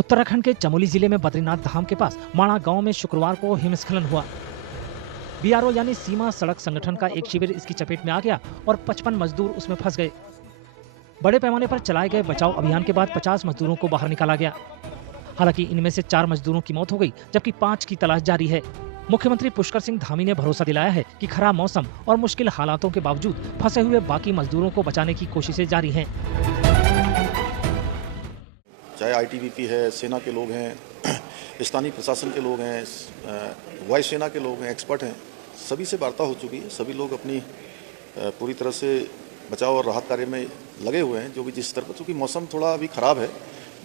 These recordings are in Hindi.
उत्तराखंड के चमोली जिले में बद्रीनाथ धाम के पास माणा गांव में शुक्रवार को हिमस्खलन हुआ। बीआरओ यानी सीमा सड़क संगठन का एक शिविर इसकी चपेट में आ गया और 55 मजदूर उसमें फंस गए। बड़े पैमाने पर चलाए गए बचाव अभियान के बाद 50 मजदूरों को बाहर निकाला गया। हालांकि इनमें से 4 मजदूरों की मौत हो गई, जबकि 5 की तलाश जारी है। मुख्यमंत्री पुष्कर सिंह धामी ने भरोसा दिलाया है कि खराब मौसम और मुश्किल हालातों के बावजूद फंसे हुए बाकी मजदूरों को बचाने की कोशिशें जारी हैं। चाहे आईटीबीपी है, सेना के लोग हैं, स्थानीय प्रशासन के लोग हैं, वायुसेना के लोग हैं, एक्सपर्ट हैं, सभी से वार्ता हो चुकी है। सभी लोग अपनी पूरी तरह से बचाव और राहत कार्य में लगे हुए हैं, जो भी जिस स्तर पर, क्योंकि मौसम थोड़ा अभी ख़राब है,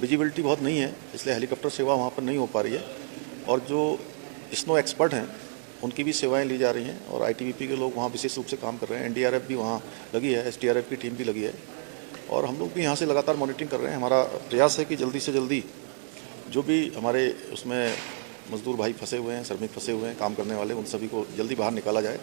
विजिबिलिटी बहुत नहीं है, इसलिए हेलीकॉप्टर सेवा वहाँ पर नहीं हो पा रही है। और जो स्नो एक्सपर्ट हैं उनकी भी सेवाएं ली जा रही हैं और आईटीबीपी के लोग वहाँ विशेष रूप से काम कर रहे हैं। एनडीआरएफ भी वहाँ लगी है, एसडीआरएफ की टीम भी लगी है और हम लोग भी यहाँ से लगातार मॉनिटरिंग कर रहे हैं। हमारा प्रयास है कि जल्दी से जल्दी जो भी हमारे उसमें मजदूर भाई फंसे हुए हैं, श्रमिक फंसे हुए हैं, काम करने वाले, उन सभी को जल्दी बाहर निकाला जाए।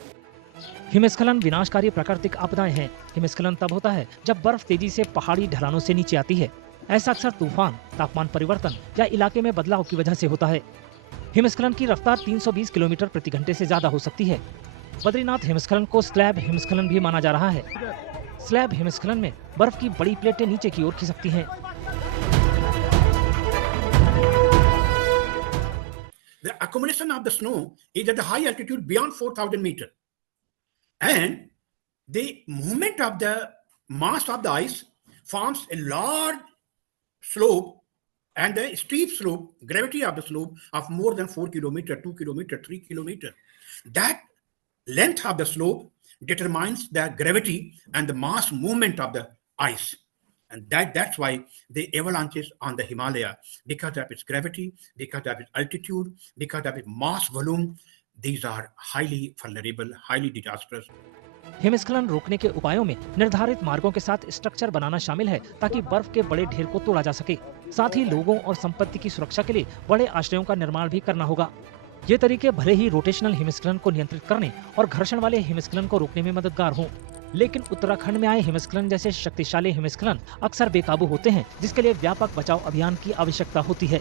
हिमस्खलन विनाशकारी प्राकृतिक आपदाएं हैं। हिमस्खलन तब होता है जब बर्फ तेजी से पहाड़ी ढलानों से नीचे आती है। ऐसा अक्सर तूफान, तापमान परिवर्तन या इलाके में बदलाव की वजह से होता है। हिमस्खलन की रफ्तार 320 किलोमीटर प्रति घंटे से ज्यादा हो सकती है। बद्रीनाथ हिमस्खलन को स्लैब हिमस्खलन भी माना जा रहा है। स्लैब हिमस्खलन में बर्फ की बड़ी प्लेटें नीचे की ओर खिसकती हैं। The accumulation of the snow is at the high altitude beyond 4,000 meters, and the movement of the mass of the ice forms a large slope and a steep slope, gravity of the slope of more than 4 kilometers, 2 kilometers, 3 kilometers. That length of the slope determines the gravity and the mass movement of the ice. And that's why the avalanches on the Himalaya, because of its gravity, because of its altitude, because of its mass volume, these are highly vulnerable, highly disastrous. हिमस्खलन रोकने के उपायों में निर्धारित मार्गों के साथ स्ट्रक्चर बनाना शामिल है ताकि बर्फ के बड़े ढेर को तोड़ा जा सके। साथ ही लोगों और संपत्ति की सुरक्षा के लिए बड़े आश्रयों का निर्माण भी करना होगा। ये तरीके भले ही रोटेशनल हिमस्खलन को नियंत्रित करने और घर्षण वाले हिमस्खलन को रोकने में मददगार हों, लेकिन उत्तराखंड में आए हिमस्खलन जैसे शक्तिशाली हिमस्खलन अक्सर बेकाबू होते हैं, जिसके लिए व्यापक बचाव अभियान की आवश्यकता होती है।